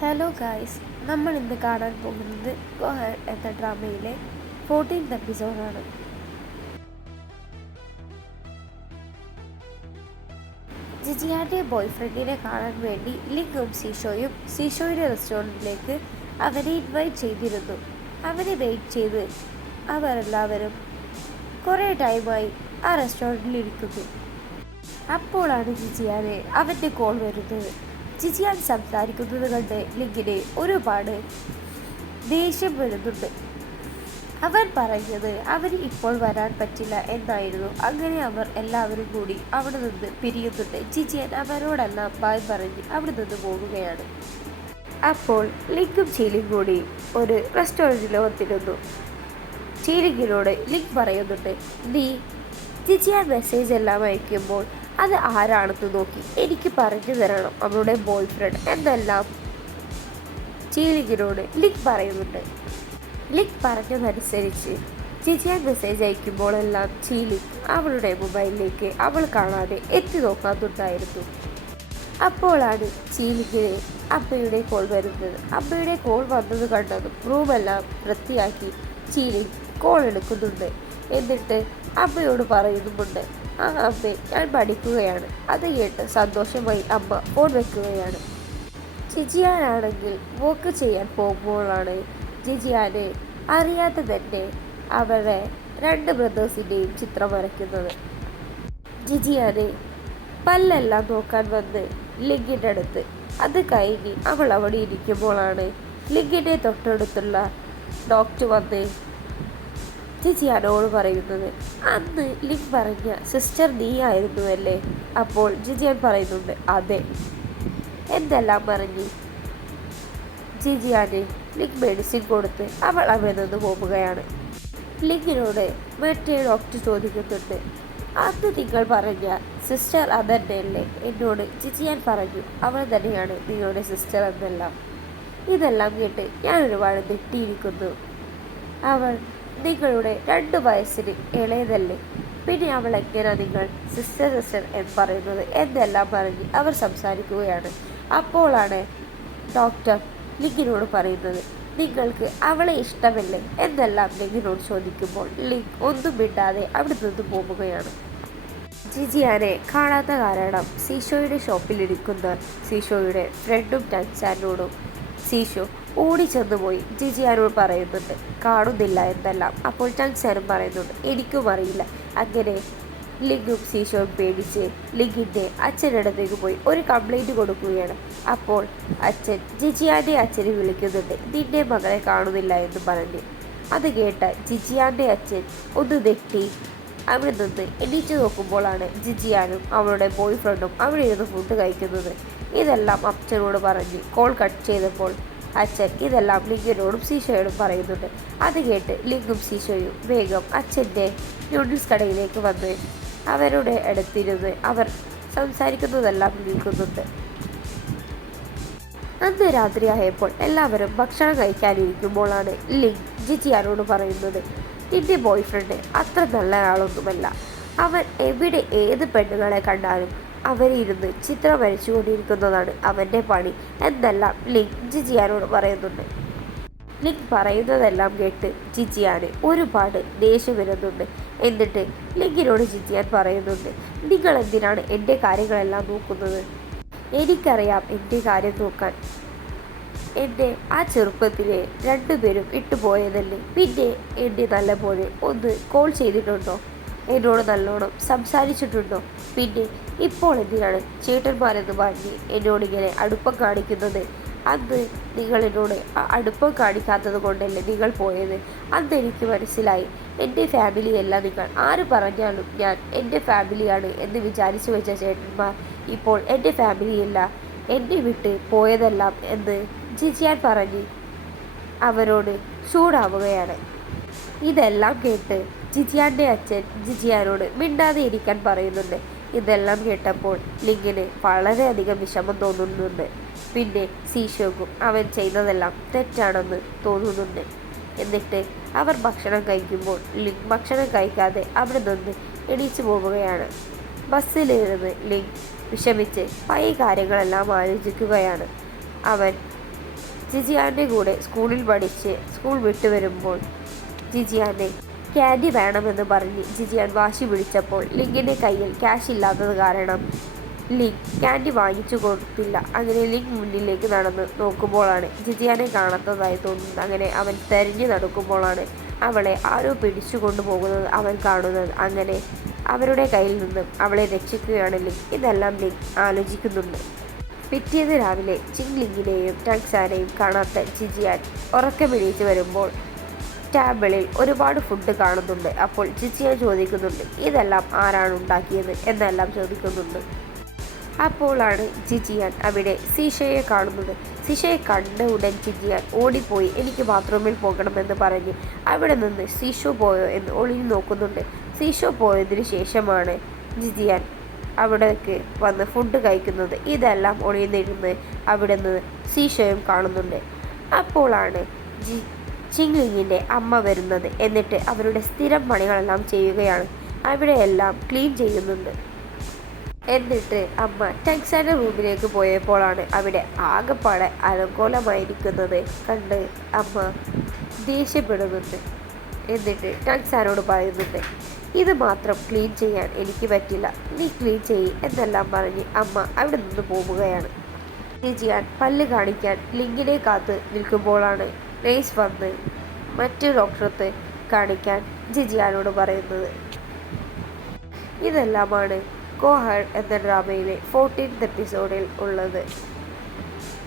Hello guys, നമ്മൾ ഇന്ന് കാണാൻ പോകുന്നത് ഗോഹർ എന്ന ഡ്രാമയിലെ 14th എപ്പിസോഡാണ്. ജിജിയാൻ്റെ ബോയ്ഫ്രണ്ടിനെ കാണാൻ വേണ്ടി ലിങ്ങും സീഷോയുടെ റെസ്റ്റോറൻറ്റിലേക്ക് അവനെ ഇൻവൈറ്റ് ചെയ്തിരുന്നു. അവനെ വെയിറ്റ് ചെയ്ത് അവരെല്ലാവരും കുറേ ടൈമായി ആ റെസ്റ്റോറൻറ്റിൽ ഇരിക്കുന്നു. അപ്പോഴാണ് ജിജിയാനെ അവൻ്റെ കോൾ വരുന്നത്. ജിജിയാൻ സംസാരിക്കുന്നത് കണ്ട് ലിങ്കിന് ഒരുപാട് ദേഷ്യം വരുന്നുണ്ട്. അവൻ പറഞ്ഞത് അവന് ഇപ്പോൾ വരാൻ പറ്റില്ല എന്നായിരുന്നു. അങ്ങനെ അവർ എല്ലാവരും കൂടി അവിടെ നിന്ന് പിരിയുന്നുണ്ട്. ജിജിയാൻ അവരോടെല്ലാം ബായ് പറഞ്ഞ് അവിടെ നിന്ന് പോകുകയാണ്. അപ്പോൾ ലിങ്കും ചീലിയും കൂടി ഒരു റെസ്റ്റോറൻറ്റിൽ വന്നിരുന്നു. ചീലിങ്ങിനോട് ലിങ്ക് പറയുന്നുണ്ട്, നീ ജിജിയാൻ മെസ്സേജ് എല്ലാം അയക്കുമ്പോൾ അത് ആരാണെന്ന് നോക്കി എനിക്ക് പറഞ്ഞു തരണം, അവളുടെ ബോയ്ഫ്രണ്ട് എന്നെല്ലാം ചീലിങ്ങിനോട് ലിങ്ക് പറയുന്നുണ്ട്. ലിങ്ക് പറഞ്ഞതനുസരിച്ച് ജിജിയാൻ മെസ്സേജ് അയക്കുമ്പോഴെല്ലാം ചീലിങ് അവളുടെ മൊബൈലിലേക്ക് അവൾ കാണാതെ എത്തി നോക്കാറുണ്ടായിരുന്നു. അപ്പോഴാണ് ചീലിങ്ങിന് അമ്മയുടെ കോൾ വരുന്നത്. അമ്മയുടെ കോൾ വന്നത് കണ്ടതും റൂമെല്ലാം വൃത്തിയാക്കി ചീലിങ് കോൾ എടുക്കുന്നുണ്ട്. എന്നിട്ട് അമ്മയോട് പറയുന്നുമുണ്ട്, ആ അമ്മ ഞാൻ പഠിക്കുകയാണ്. അത് കേട്ട് സന്തോഷമായി അമ്മ ഫോൺ വെക്കുകയാണ്. ജിജിയാനാണെങ്കിൽ വോക്ക് ചെയ്യാൻ പോകുമ്പോഴാണ് ജിജിയാന് അറിയാതെ തന്നെ അവരുടെ 2 ബ്രദേഴ്സിൻ്റെയും ചിത്രം വരയ്ക്കുന്നത്. ജിജിയാന് പല്ലെല്ലാം നോക്കാൻ വന്ന് ലിങ്കിൻ്റെ അടുത്ത്. അത് കഴിഞ്ഞ് അവൾ അവിടെ ഇരിക്കുമ്പോഴാണ് ലിങ്കിൻ്റെ തൊട്ടടുത്തുള്ള ഡോക്ടർ വന്ന് ജിജിയാനോട് പറയുന്നത്, അന്ന് ലിങ്ക് പറഞ്ഞ സിസ്റ്റർ നീ ആയിരുന്നുവല്ലേ? അപ്പോൾ ജിജിയാൻ പറയുന്നുണ്ട്, അതെ. എന്തെല്ലാം പറഞ്ഞ് ജിജിയാന് ലിങ്ക് മെഡിസിൻ കൊടുത്ത് അവൾ അവിടെ നിന്ന് പോവുകയാണ്. ലിങ്കിനോട് മറ്റേ ഡോക്ടർ ചോദിക്കുന്നുണ്ട്, അന്ന് നിങ്ങൾ പറഞ്ഞ സിസ്റ്റർ അതന്നെയല്ലേ? എന്നോട് ജിജിയാൻ പറഞ്ഞു അവൾ തന്നെയാണ് നിങ്ങളുടെ സിസ്റ്റർ എന്നെല്ലാം. ഇതെല്ലാം കേട്ട് ഞാൻ ഒരുപാട് നെട്ടിയിരിക്കുന്നു. അവൾ നിങ്ങളുടെ 2 വയസ്സിന് ഇളയതല്ലേ, പിന്നെ അവൾ എങ്ങനെ നിങ്ങൾ സിസ്റ്റർ എന്ന് പറയുന്നത് എന്നെല്ലാം പറഞ്ഞ് അവർ സംസാരിക്കുകയാണ്. അപ്പോഴാണ് ഡോക്ടർ ലിങ്കിനോട് പറയുന്നത്, നിങ്ങൾക്ക് അവളെ ഇഷ്ടമല്ലേ എന്നെല്ലാം ലിങ്കിനോട് ചോദിക്കുമ്പോൾ ലിങ്ക് ഒന്നും മിണ്ടാതെ അവിടെ നിന്ന് പോവുകയാണ്. ജിജിയാനെ കാണാത്ത കാരണം സീഷോയുടെ ഷോപ്പിലിരിക്കുന്ന സീഷോയുടെ ഫ്രണ്ടും ടൻസാനോടും സീഷോ ഓടിച്ചെന്ന് പോയി ജിജിയാനോട് പറയുന്നുണ്ട്, കാണുന്നില്ല എന്നെല്ലാം. അപ്പോൾ ടൻസാനും പറയുന്നുണ്ട്, എനിക്കും അറിയില്ല. അങ്ങനെ ലിങ്കും സീഷോയും പേടിച്ച് ലിങ്കിൻ്റെ അച്ഛൻ്റെ അടുത്തേക്ക് പോയി ഒരു കംപ്ലൈൻറ്റ് കൊടുക്കുകയാണ്. അപ്പോൾ അച്ഛൻ ജിജിയാൻ്റെ അച്ഛനെ വിളിക്കുന്നുണ്ട്, നിന്റെ മകളെ കാണുന്നില്ല എന്ന് പറഞ്ഞ്. അത് കേട്ട ജിജിയാൻ്റെ അച്ഛൻ ഒന്ന് നെട്ടി അവിടെ നിന്ന് എണീറ്റ് നോക്കുമ്പോഴാണ് ജിജിയാനും അവളുടെ ബോയ്ഫ്രണ്ടും അവിടെ ഇരുന്ന് ഫുഡ് കഴിക്കുന്നത്. ഇതെല്ലാം അച്ഛനോട് പറഞ്ഞ് കോൾ കട്ട് ചെയ്തപ്പോൾ അച്ഛൻ ഇതെല്ലാം ലിങ്കിനോടും സീഷോയോടും പറയുന്നുണ്ട്. അത് കേട്ട് ലിങ്കും സീഷോയും വേഗം അച്ഛൻ്റെ നൂഡിൽസ് കടയിലേക്ക് വന്ന് അവരുടെ അടുത്തിരുന്ന് അവർ സംസാരിക്കുന്നതെല്ലാം കേൾക്കുന്നുണ്ട്. അന്ന് രാത്രിയായപ്പോൾ എല്ലാവരും ഭക്ഷണം കഴിക്കാനിരിക്കുമ്പോഴാണ് ലിങ്ക് ജിജിയാനോട് പറയുന്നത്, നിന്റെ ബോയ്ഫ്രണ്ട് അത്ര നല്ല ആളൊന്നുമല്ല. അവൻ എവിടെ ഏത് പെണ്ണുങ്ങളെ കണ്ടാലും അവരിരുന്ന് ചിത്രം വരച്ചുകൊണ്ടിരിക്കുന്നതാണ് അവൻ്റെ പണി എന്നെല്ലാം ലിങ്ക് ജിജിയാനോട് പറയുന്നുണ്ട്. ലിങ്ക് പറയുന്നതെല്ലാം കേട്ട് ജിജിയാന് ഒരുപാട് ദേഷ്യം വരുന്നുണ്ട്. എന്നിട്ട് ലിങ്കിനോട് ജിജിയാൻ പറയുന്നുണ്ട്, നിങ്ങൾ എന്തിനാണ് എൻ്റെ കാര്യങ്ങളെല്ലാം നോക്കുന്നത്? എനിക്കറിയാം എൻ്റെ കാര്യം നോക്കാൻ. എന്നെ ആ ചെറുപ്പത്തിലെ 2 പേരും ഇട്ടുപോയതല്ലേ? പിന്നെ എന്നെ നല്ലപോലെ ഒന്ന് കോൾ ചെയ്തിട്ടുണ്ടോ? എന്നോട് നല്ലോണം സംസാരിച്ചിട്ടുണ്ടോ? പിന്നെ ഇപ്പോൾ എന്തിനാണ് ചേട്ടന്മാരെന്ന് പറഞ്ഞ് എന്നോടിങ്ങനെ അടുപ്പം കാണിക്കുന്നത്? അന്ന് നിങ്ങൾ എന്നോട് അടുപ്പം കാണിക്കാത്തത് കൊണ്ടല്ലേ നിങ്ങൾ പോയത്? അന്ന് എനിക്ക് മനസ്സിലായി, എൻ്റെ ഫാമിലിയല്ല നിങ്ങൾ. ആര് പറഞ്ഞാലും ഞാൻ എൻ്റെ ഫാമിലിയാണ് എന്ന് വിചാരിച്ചു വെച്ച ചേട്ടന്മാർ ഇപ്പോൾ എൻ്റെ ഫാമിലിയല്ല, എന്നെ വിട്ട് പോയതെല്ലാം എന്ന് ജിജിയാൻ പറഞ്ഞ് അവരോട് ചൂടാവുകയാണ്. ഇതെല്ലാം കേട്ട് ജിജിയാൻ്റെ അച്ഛൻ ജിജിയാനോട് മിണ്ടാതെ ഇരിക്കാൻ പറയുന്നുണ്ട്. ഇതെല്ലാം കേട്ടപ്പോൾ ലിങ്കിന് വളരെയധികം വിഷമം തോന്നുന്നുണ്ട്. പിന്നെ സീഷോക്കും അവൻ ചെയ്യുന്നതെല്ലാം തെറ്റാണെന്ന് തോന്നുന്നുണ്ട്. എന്നിട്ട് അവർ ഭക്ഷണം കഴിക്കുമ്പോൾ ലിങ്ക് ഭക്ഷണം കഴിക്കാതെ അവിടെ നിന്ന് എണീച്ചു പോവുകയാണ്. ബസ്സിലിരുന്ന് ലിങ്ക് വിഷമിച്ച് പഴയ കാര്യങ്ങളെല്ലാം ആലോചിക്കുകയാണ്. അവൻ ജിജിയാൻ്റെ കൂടെ സ്കൂളിൽ പഠിച്ച് സ്കൂൾ വിട്ടു വരുമ്പോൾ ജിജിയാനെ ക്യാൻഡി വേണമെന്ന് പറഞ്ഞ് ജിജിയാൻ വാശി പിടിച്ചപ്പോൾ ലിങ്കിൻ്റെ കയ്യിൽ ക്യാഷ് ഇല്ലാത്തത് കാരണം ലിങ്ക് ക്യാൻഡി വാങ്ങിച്ചു കൊടുത്തില്ല. അങ്ങനെ ലിങ്ക് മുന്നിലേക്ക് നടന്ന് നോക്കുമ്പോഴാണ് ജിജിയാനെ കാണാത്തതായി തോന്നുന്നത്. അങ്ങനെ അവൻ തെരഞ്ഞു നടക്കുമ്പോഴാണ് അവളെ ആരോ പിടിച്ചു കൊണ്ടുപോകുന്നത് അവൻ കാണുന്നത്. അങ്ങനെ അവരുടെ കയ്യിൽ നിന്നും അവളെ രക്ഷിക്കുകയാണ് ലിങ്ക്. ഇതെല്ലാം ലിങ്ക് ആലോചിക്കുന്നുണ്ട്. പിറ്റേന്ന് രാവിലെ ചിങ്ലിങ്ങിനെയും ടങ്സാനെയും കാണാത്ത ജിജിയാൻ ഉറക്കമെണീറ്റ് വരുമ്പോൾ ടേബിളിൽ ഒരുപാട് ഫുഡ് കാണുന്നുണ്ട്. അപ്പോൾ ജിജിയാൻ ചോദിക്കുന്നുണ്ട് ഇതെല്ലാം ആരാണ് ഉണ്ടാക്കിയത് എന്നെല്ലാം ചോദിക്കുന്നുണ്ട്. അപ്പോഴാണ് ജിജിയാൻ അവിടെ സീഷയെ കാണുന്നത്. സീഷയെ കണ്ട ഉടൻ ജിജിയാൻ ഓടിപ്പോയി എനിക്ക് ബാത്റൂമിൽ പോകണമെന്ന് പറഞ്ഞ് അവിടെ നിന്ന് സീഷോ പോയോ എന്ന് ഒളിഞ്ഞു നോക്കുന്നുണ്ട്. സീഷോ പോയതിനു ശേഷമാണ് ജിജിയാൻ അവിടേക്ക് വന്ന് ഫുഡ് കഴിക്കുന്നത്. ഇതെല്ലാം ഒളിഞ്ഞിരുന്ന് അവിടെ നിന്ന് സീഷോയും കാണുന്നുണ്ട്. അപ്പോഴാണ് ചിങ്ലിങ്ങിൻ്റെ അമ്മ വരുന്നത്. എന്നിട്ട് അവരുടെ സ്ഥിരം പണികളെല്ലാം ചെയ്യുകയാണ്. അവിടെയെല്ലാം ക്ലീൻ ചെയ്യുന്നുണ്ട്. എന്നിട്ട് അമ്മ ടങ്സാൻ്റെ റൂമിലേക്ക് പോയപ്പോഴാണ് അവിടെ ആകെപ്പാടെ അലങ്കോലമായിരിക്കുന്നത് കണ്ട് അമ്മ ദേഷ്യപ്പെടുന്നുണ്ട്. എന്നിട്ട് ടങ്സാനോട് പറയുന്നുണ്ട് ഇത് മാത്രം ക്ലീൻ ചെയ്യാൻ എനിക്ക് പറ്റില്ല, നീ ക്ലീൻ ചെയ്യ് എന്നെല്ലാം പറഞ്ഞ് അമ്മ അവിടെ നിന്ന് പോവുകയാണ്. ജിജിയാൻ പല്ല് കാണിക്കാൻ ലിങ്കിനെ കാത്ത് നിൽക്കുമ്പോഴാണ് നേഴ്സ് വന്ന് മറ്റു ഡോക്ടറത്തെ കാണിക്കാൻ ജിജിയാനോട് പറയുന്നത്. ഇതെല്ലാമാണ് കോഹൾ എന്ന ഡ്രാമയിലെ 14th എപ്പിസോഡിൽ ഉള്ളത്.